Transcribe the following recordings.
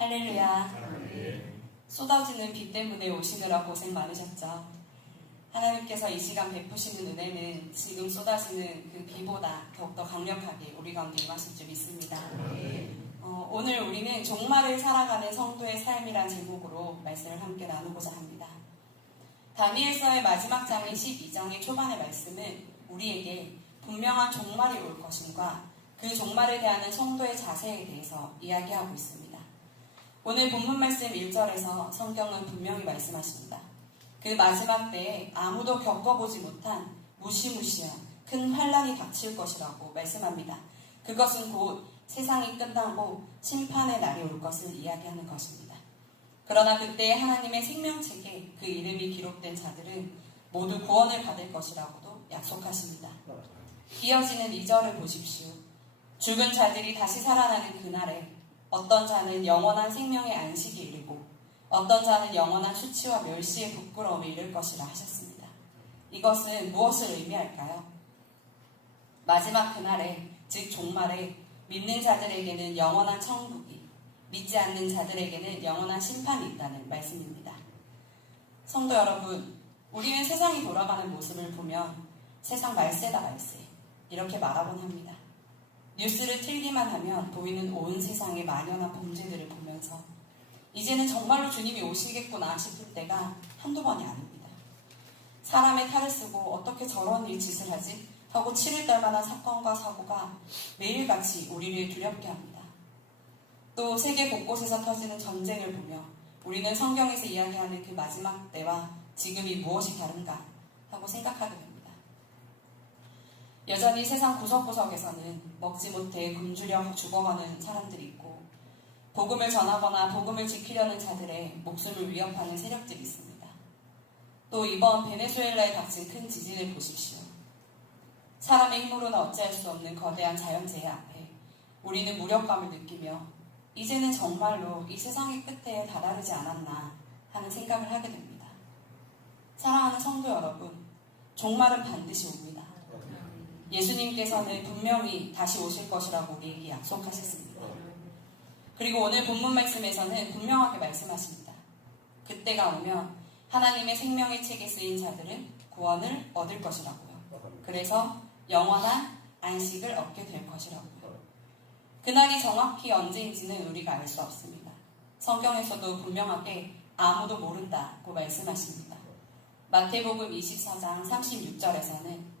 할렐루야. 쏟아지는 비 때문에 오시느라 고생 많으셨죠. 하나님께서 이 시간 베푸시는 은혜는 지금 쏟아지는 그 비보다 더욱더 강력하게 우리 가운데 임하실 줄 믿습니다. 오늘 우리는 종말을 살아가는 성도의 삶이란 제목으로 말씀을 함께 나누고자 합니다. 다니엘서의 마지막 장인 12장의 초반의 말씀은 우리에게 분명한 종말이 올 것임과 그 종말에 대한 성도의 자세에 대해서 이야기하고 있습니다. 오늘 본문 말씀 1절에서 성경은 분명히 말씀하십니다. 그 마지막 때에 아무도 겪어보지 못한 무시무시한 큰 환란이 닥칠 것이라고 말씀합니다. 그것은 곧 세상이 끝나고 심판의 날이 올 것을 이야기하는 것입니다. 그러나 그때 하나님의 생명책에 그 이름이 기록된 자들은 모두 구원을 받을 것이라고도 약속하십니다. 이어지는 2절을 보십시오. 죽은 자들이 다시 살아나는 그날에 어떤 자는 영원한 생명의 안식이 이르고 어떤 자는 영원한 수치와 멸시의 부끄러움이 이를 것이라 하셨습니다. 이것은 무엇을 의미할까요? 마지막 그날에, 즉 종말에 믿는 자들에게는 영원한 천국이, 믿지 않는 자들에게는 영원한 심판이 있다는 말씀입니다. 성도 여러분, 우리는 세상이 돌아가는 모습을 보면 세상 말세다 말세 이렇게 말하곤 합니다. 뉴스를 틀기만 하면 보이는 온 세상의 만연한 범죄들을 보면서 이제는 정말로 주님이 오시겠구나 싶을 때가 한두 번이 아닙니다. 사람의 탈을 쓰고 어떻게 저런 짓을 하지? 하고 치를 떨만한 사건과 사고가 매일같이 우리를 두렵게 합니다. 또 세계 곳곳에서 터지는 전쟁을 보며 우리는 성경에서 이야기하는 그 마지막 때와 지금이 무엇이 다른가 하고 생각하게 됩니다. 여전히 세상 구석구석에서는 먹지 못해 굶주려 죽어가는 사람들이 있고 복음을 전하거나 복음을 지키려는 자들의 목숨을 위협하는 세력들이 있습니다. 또 이번 베네수엘라에 닥친 큰 지진을 보십시오. 사람의 힘으로는 어찌할 수 없는 거대한 자연재해 앞에 우리는 무력감을 느끼며 이제는 정말로 이 세상의 끝에 다다르지 않았나 하는 생각을 하게 됩니다. 사랑하는 성도 여러분, 종말은 반드시 옵니다. 예수님께서는 분명히 다시 오실 것이라고 우리에게 약속하셨습니다. 그리고 오늘 본문 말씀에서는 분명하게 말씀하십니다. 그때가 오면 하나님의 생명의 책에 쓰인 자들은 구원을 얻을 것이라고요. 그래서 영원한 안식을 얻게 될 것이라고요. 그날이 정확히 언제인지는 우리가 알 수 없습니다. 성경에서도 분명하게 아무도 모른다고 말씀하십니다. 마태복음 24장 36절에서는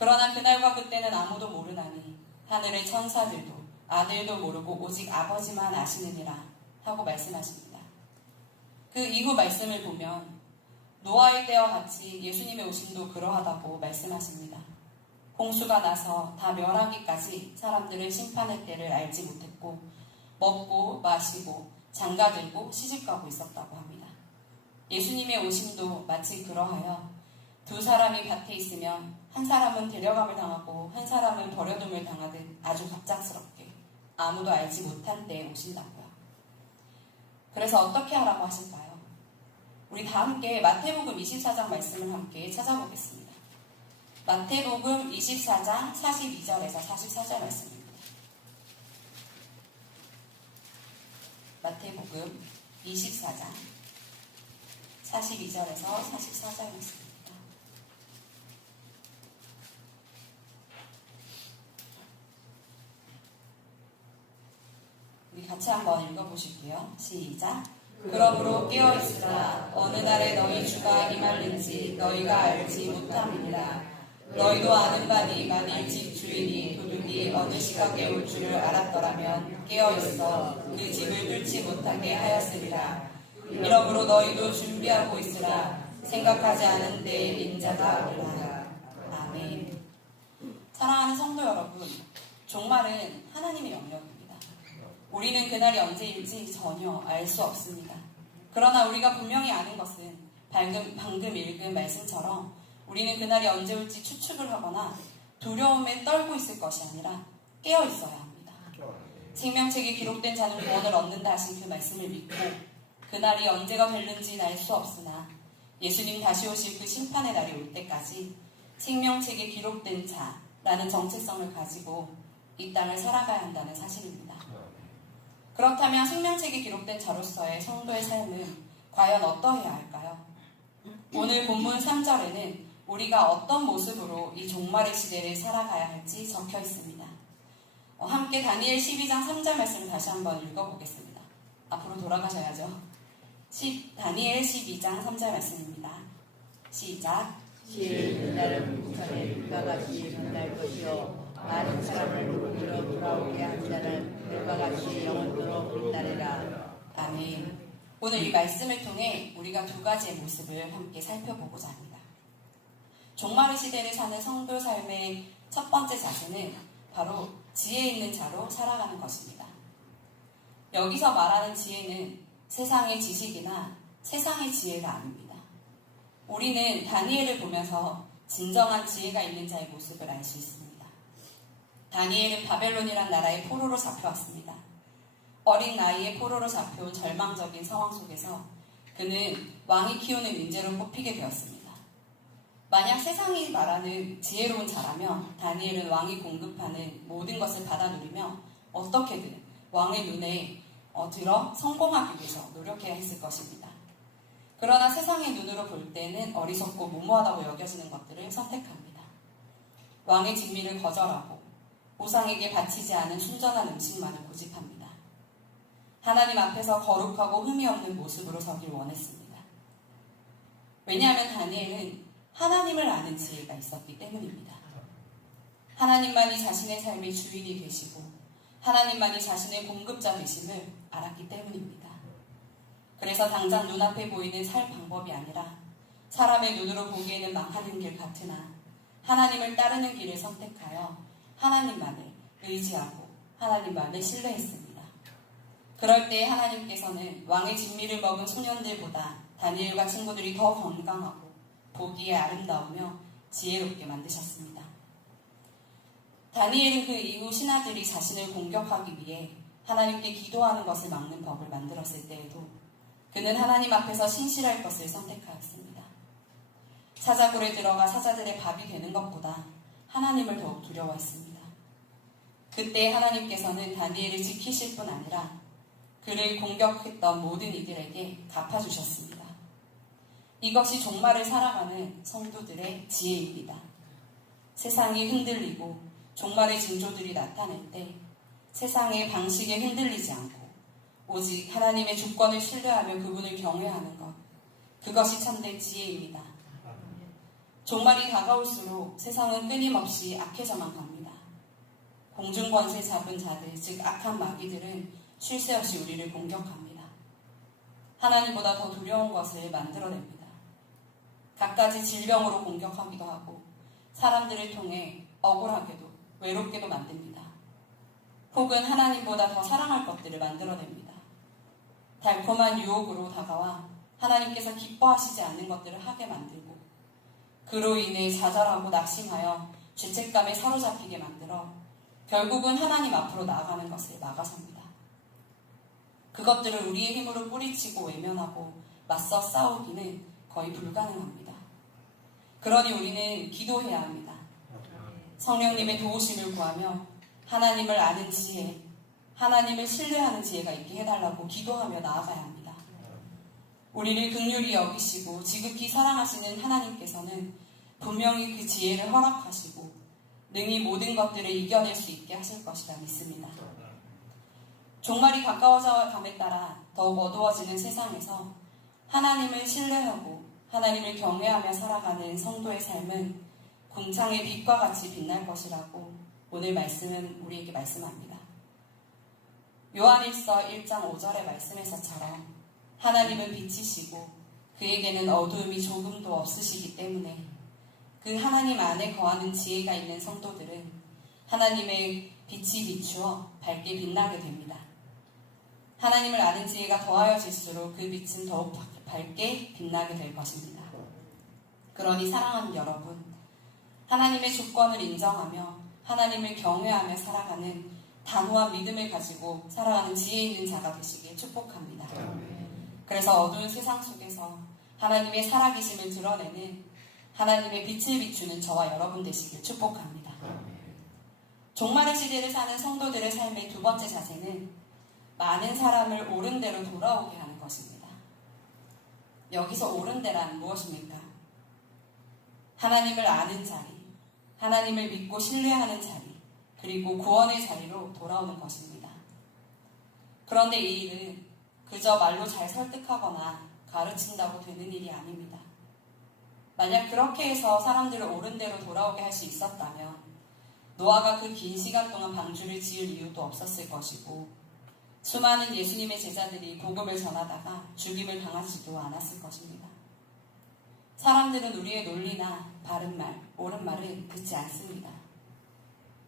그러나 그날과 그때는 아무도 모르나니 하늘의 천사들도 아들도 모르고 오직 아버지만 아시느니라 하고 말씀하십니다. 그 이후 말씀을 보면 노아의 때와 같이 예수님의 오심도 그러하다고 말씀하십니다. 홍수가 나서 다 멸하기까지 사람들은 심판의 때를 알지 못했고 먹고 마시고 장가들고 시집가고 있었다고 합니다. 예수님의 오심도 마치 그러하여 두 사람이 밭에 있으면 한 사람은 데려감을 당하고 한 사람은 버려둠을 당하듯 아주 갑작스럽게 아무도 알지 못한 때에 오신다고요. 그래서 어떻게 하라고 하실까요? 우리 다 함께 마태복음 24장 말씀을 함께 찾아보겠습니다. 마태복음 24장 42절에서 44절 말씀입니다. 마태복음 24장 42절에서 44절 말씀입니다. 우리 같이 한번 읽어보실게요. 시작. 그러므로 깨어있으라. 어느 날에 너희 주가 임할는지 너희가 알지 못함이니라. 너희도 아는 바니 만일 집 주인이 도둑이 어느 시각에 올 줄을 알았더라면 깨어있어 그 집을 뚫지 못하게 하였으리라. 이러므로 너희도 준비하고 있으라. 생각하지 않은 때에 인자가 오리라. 아멘. 사랑하는 성도 여러분, 종말은 하나님의 영역입니다. 우리는 그날이 언제일지 전혀 알 수 없습니다. 그러나 우리가 분명히 아는 것은 방금 읽은 말씀처럼 우리는 그날이 언제 올지 추측을 하거나 두려움에 떨고 있을 것이 아니라 깨어 있어야 합니다. 생명책에 기록된 자는 구원을 얻는다 하신 그 말씀을 믿고 그날이 언제가 될는지는 알 수 없으나 예수님 다시 오실 그 심판의 날이 올 때까지 생명책에 기록된 자라는 정체성을 가지고 이 땅을 살아가야 한다는 사실입니다. 그렇다면 생명책에 기록된 자로서의 성도의 삶은 과연 어떠해야 할까요? 오늘 본문 3절에는 우리가 어떤 모습으로 이 종말의 시대를 살아가야 할지 적혀 있습니다. 함께 다니엘 12장 3절 말씀을 다시 한번 읽어보겠습니다. 앞으로 돌아가셔야죠. 다니엘 12장 3절 말씀입니다. 시작. 지혜의 날은 부천에 불과 같이 일어날 것이요 많은 사람을 누구로 돌아오게 한 자는 별과 같이 영원토록 빛나리라. 아멘. 오늘 이 말씀을 통해 우리가 두 가지의 모습을 함께 살펴보고자 합니다. 종말의 시대를 사는 성도 삶의 첫 번째 자세는 바로 지혜 있는 자로 살아가는 것입니다. 여기서 말하는 지혜는 세상의 지식이나 세상의 지혜가 아닙니다. 우리는 다니엘을 보면서 진정한 지혜가 있는 자의 모습을 알 수 있습니다. 다니엘은 바벨론이란 나라의 포로로 잡혀왔습니다. 어린 나이에 포로로 잡혀온 절망적인 상황 속에서 그는 왕이 키우는 인재로 뽑히게 되었습니다. 만약 세상이 말하는 지혜로운 자라면 다니엘은 왕이 공급하는 모든 것을 받아 누리며 어떻게든 왕의 눈에 들어 성공하기 위해서 노력해야 했을 것입니다. 그러나 세상의 눈으로 볼 때는 어리석고 무모하다고 여겨지는 것들을 선택합니다. 왕의 진미를 거절하고 우상에게 바치지 않은 순전한 음식만을 고집합니다. 하나님 앞에서 거룩하고 흠이 없는 모습으로 서길 원했습니다. 왜냐하면 다니엘은 하나님을 아는 지혜가 있었기 때문입니다. 하나님만이 자신의 삶의 주인이 되시고 하나님만이 자신의 공급자 되심을 알았기 때문입니다. 그래서 당장 눈앞에 보이는 살 방법이 아니라 사람의 눈으로 보기에는 망하는 길 같으나 하나님을 따르는 길을 선택하여 하나님만을 의지하고 하나님만을 신뢰했습니다. 그럴 때 하나님께서는 왕의 진미를 먹은 소년들보다 다니엘과 친구들이 더 건강하고 보기에 아름다우며 지혜롭게 만드셨습니다. 다니엘은 그 이후 신하들이 자신을 공격하기 위해 하나님께 기도하는 것을 막는 법을 만들었을 때에도 그는 하나님 앞에서 신실할 것을 선택하였습니다. 사자굴에 들어가 사자들의 밥이 되는 것보다 하나님을 더욱 두려워했습니다. 그때 하나님께서는 다니엘을 지키실 뿐 아니라 그를 공격했던 모든 이들에게 갚아주셨습니다. 이것이 종말을 살아가는 성도들의 지혜입니다. 세상이 흔들리고 종말의 징조들이 나타날 때 세상의 방식에 흔들리지 않고 오직 하나님의 주권을 신뢰하며 그분을 경외하는 것, 그것이 참된 지혜입니다. 종말이 다가올수록 세상은 끊임없이 악해져만 갑니다. 공중권세 잡은 자들, 즉 악한 마귀들은 쉴 새 없이 우리를 공격합니다. 하나님보다 더 두려운 것을 만들어냅니다. 갖가지 질병으로 공격하기도 하고 사람들을 통해 억울하게도 외롭게도 만듭니다. 혹은 하나님보다 더 사랑할 것들을 만들어냅니다. 달콤한 유혹으로 다가와 하나님께서 기뻐하시지 않는 것들을 하게 만들고 그로 인해 좌절하고 낙심하여 죄책감에 사로잡히게 만들어 결국은 하나님 앞으로 나아가는 것을 막아섭니다. 그것들을 우리의 힘으로 뿌리치고 외면하고 맞서 싸우기는 거의 불가능합니다. 그러니 우리는 기도해야 합니다. 성령님의 도우심을 구하며 하나님을 아는 지혜, 하나님을 신뢰하는 지혜가 있게 해달라고 기도하며 나아가야 합니다. 우리를 긍휼히 여기시고 지극히 사랑하시는 하나님께서는 분명히 그 지혜를 허락하시고 능히 모든 것들을 이겨낼 수 있게 하실 것이라 믿습니다. 종말이 가까워져 감에 따라 더욱 어두워지는 세상에서 하나님을 신뢰하고 하나님을 경외하며 살아가는 성도의 삶은 궁창의 빛과 같이 빛날 것이라고 오늘 말씀은 우리에게 말씀합니다. 요한일서 1장 5절의 말씀에서처럼 하나님은 빛이시고 그에게는 어두움이 조금도 없으시기 때문에 그 하나님 안에 거하는 지혜가 있는 성도들은 하나님의 빛이 비추어 밝게 빛나게 됩니다. 하나님을 아는 지혜가 더하여질수록 그 빛은 더욱 밝게 빛나게 될 것입니다. 그러니 사랑하는 여러분, 하나님의 주권을 인정하며 하나님을 경외하며 살아가는 단호한 믿음을 가지고 살아가는 지혜 있는 자가 되시길 축복합니다. 그래서 어두운 세상 속에서 하나님의 살아계심을 드러내는 하나님의 빛을 비추는 저와 여러분 되시길 축복합니다. 종말의 시대를 사는 성도들의 삶의 두 번째 자세는 많은 사람을 옳은 대로 돌아오게 하는 것입니다. 여기서 옳은 대란 무엇입니까? 하나님을 아는 자리, 하나님을 믿고 신뢰하는 자리, 그리고 구원의 자리로 돌아오는 것입니다. 그런데 이 일은 그저 말로 잘 설득하거나 가르친다고 되는 일이 아닙니다. 만약 그렇게 해서 사람들을 옳은 대로 돌아오게 할 수 있었다면 노아가 그 긴 시간 동안 방주를 지을 이유도 없었을 것이고 수많은 예수님의 제자들이 복음을 전하다가 죽임을 당하지도 않았을 것입니다. 사람들은 우리의 논리나 바른 말, 옳은 말을 듣지 않습니다.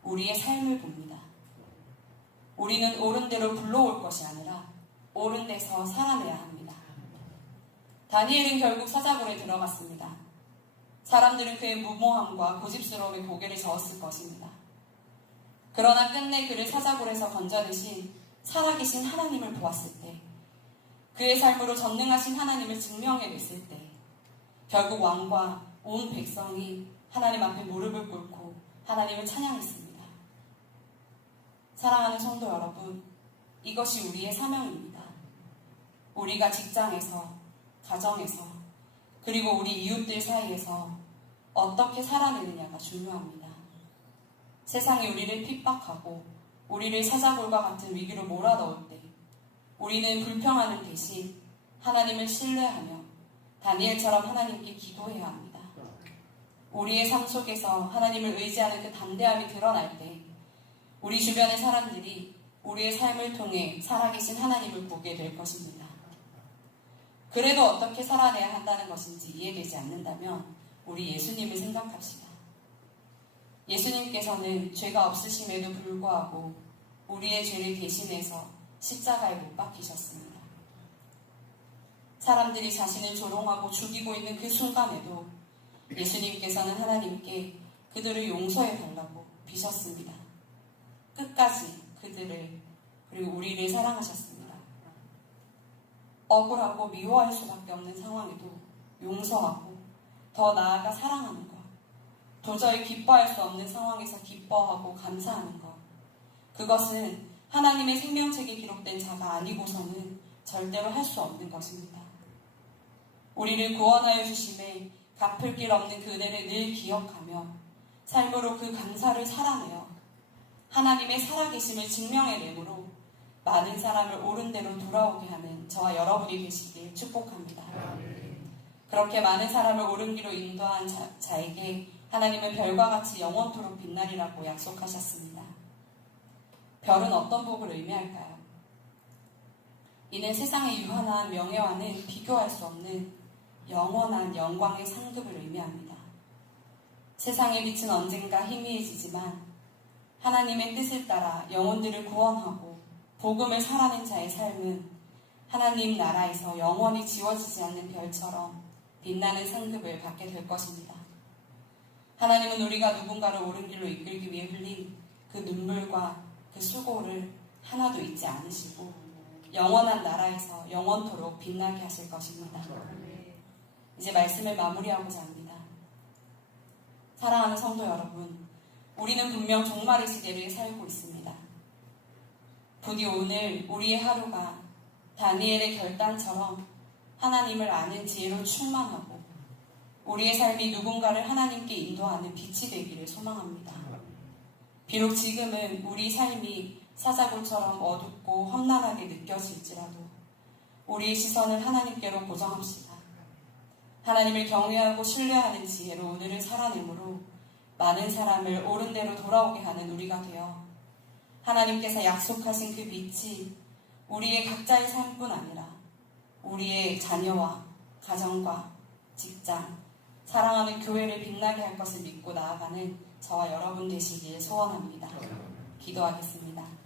우리의 삶을 봅니다. 우리는 옳은 대로 불러올 것이 아니라 옳은 데서 살아내야 합니다. 다니엘은 결국 사자굴에 들어갔습니다. 사람들은 그의 무모함과 고집스러움에 고개를 저었을 것입니다. 그러나 끝내 그를 사자굴에서 건져내신 살아계신 하나님을 보았을 때, 그의 삶으로 전능하신 하나님을 증명해냈을 때 결국 왕과 온 백성이 하나님 앞에 무릎을 꿇고 하나님을 찬양했습니다. 사랑하는 성도 여러분, 이것이 우리의 사명입니다. 우리가 직장에서, 가정에서, 그리고 우리 이웃들 사이에서 어떻게 살아내느냐가 중요합니다. 세상이 우리를 핍박하고 우리를 사자굴과 같은 위기로 몰아넣을 때 우리는 불평하는 대신 하나님을 신뢰하며 다니엘처럼 하나님께 기도해야 합니다. 우리의 삶 속에서 하나님을 의지하는 그 담대함이 드러날 때 우리 주변의 사람들이 우리의 삶을 통해 살아계신 하나님을 보게 될 것입니다. 그래도 어떻게 살아내야 한다는 것인지 이해되지 않는다면 우리 예수님을 생각합시다. 예수님께서는 죄가 없으심에도 불구하고 우리의 죄를 대신해서 십자가에 못 박히셨습니다. 사람들이 자신을 조롱하고 죽이고 있는 그 순간에도 예수님께서는 하나님께 그들을 용서해 달라고 비셨습니다. 끝까지 그들을 그리고 우리를 사랑하셨습니다. 억울하고 미워할 수밖에 없는 상황에도 용서하고 더 나아가 사랑하는 것, 도저히 기뻐할 수 없는 상황에서 기뻐하고 감사하는 것, 그것은 하나님의 생명책에 기록된 자가 아니고서는 절대로 할 수 없는 것입니다. 우리를 구원하여 주심에 갚을 길 없는 그 은혜를 늘 기억하며 삶으로 그 감사를 살아내어 하나님의 살아계심을 증명해내므로 많은 사람을 옳은 대로 돌아오게 하는 저와 여러분이 되시길 축복합니다. 그렇게 많은 사람을 옳은 길로 인도한 자에게 하나님은 별과 같이 영원토록 빛나리라고 약속하셨습니다. 별은 어떤 복을 의미할까요? 이는 세상의 유한한 명예와는 비교할 수 없는 영원한 영광의 상급을 의미합니다. 세상의 빛은 언젠가 희미해지지만 하나님의 뜻을 따라 영혼들을 구원하고 복음을 살아낸 자의 삶은 하나님 나라에서 영원히 지워지지 않는 별처럼 빛나는 상급을 받게 될 것입니다. 하나님은 우리가 누군가를 옳은 길로 이끌기 위해 흘린 그 눈물과 그 수고를 하나도 잊지 않으시고 영원한 나라에서 영원토록 빛나게 하실 것입니다. 이제 말씀을 마무리하고자 합니다. 사랑하는 성도 여러분, 우리는 분명 종말의 시대를 살고 있습니다. 부디 오늘 우리의 하루가 다니엘의 결단처럼 하나님을 아는 지혜로 충만하고 우리의 삶이 누군가를 하나님께 인도하는 빛이 되기를 소망합니다. 비록 지금은 우리 삶이 사자굴처럼 어둡고 험난하게 느껴질지라도 우리의 시선을 하나님께로 고정합시다. 하나님을 경외하고 신뢰하는 지혜로 오늘을 살아내므로 많은 사람을 옳은 대로 돌아오게 하는 우리가 되어 하나님께서 약속하신 그 빛이 우리의 각자의 삶뿐 아니라 우리의 자녀와 가정과 직장, 사랑하는 교회를 빛나게 할 것을 믿고 나아가는 저와 여러분 되시길 소원합니다. 기도하겠습니다.